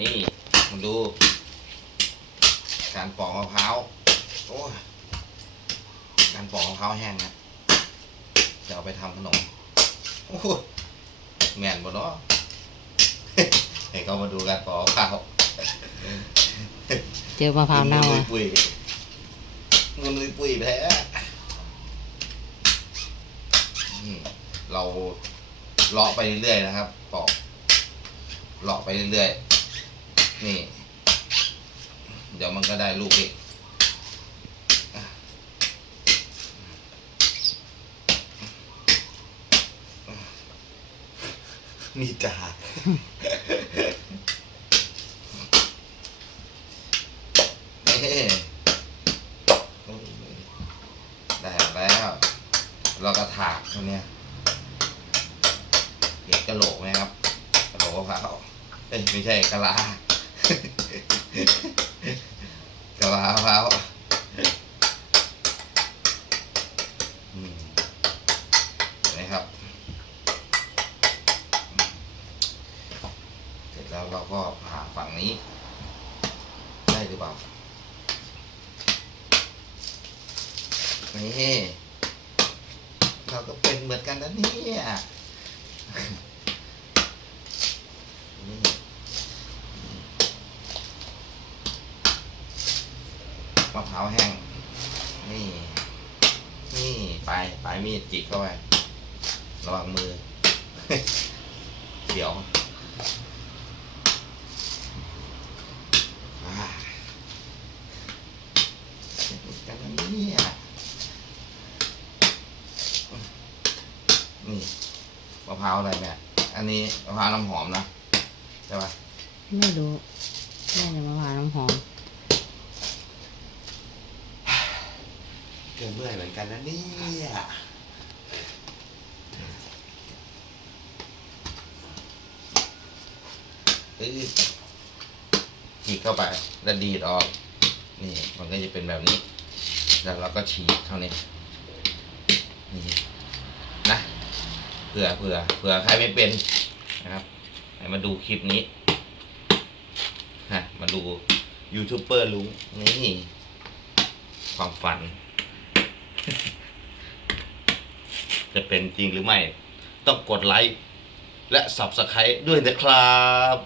นี่มาดู การปอกมะพร้าวโอ้ยการปอกมะพร้าวแห้งนะจะเอาไปทำขนมโอ้ยแม่นบ่เนาะให้เขามาดูการปอกมะพร้าวเจอมะพร้าวเน่ามุอะยปุยมุนปุยแท้อืมเราเลาะไปเรื่อยๆนะครับปอก เลาะไปเรื่อยๆ นี่ เดี๋ยวมันก็ได้ลูกเองนี่จ้าเฮ้ได้แล้ว เราก็ถากตัวเนี้ยเห็นกระโหลกไหมครับกระโหลกมะพร้า เอ้ยไม่ใช่กะลากะลามะพร้าวอืมเห็นไหมครับเสร็จแล้วเราก็ผ่าฝั่งนี้ ได้หรือเปล่านี่เราก็เป็นเหมือนกันนะเนี่ยนี่ มะพร้าวแห้ง นี่ นี่ปลายปลายมีดจิกเข้าไประวังมือ เดี๋ยวอ่ากันนี่นี่มะพร้าวอะไรเนี่ยอันนี้มะพร้าวน้ำหอมนะ ใช่ปะไม่รู้น่าจะมะพร้าวน้ำหอม เกินเมื่อยเหมือนกันนะเนี่ยเอ้ยฉีกเข้าไปแล้วดีดออก นี่มันก็จะเป็นแบบนี้ แล้วเราก็ฉีกเท่านี้นี่นะเผื่อเผื่อเผื่อใครไม่เป็นนะครับให้มาดูคลิปนี้ฮะมาดูยูทูบเบอร์ลุงนี่ความฝัน จะเป็นจริงหรือไม่ ต้องกดไลค์ และ Subscribe ด้วยนะครับ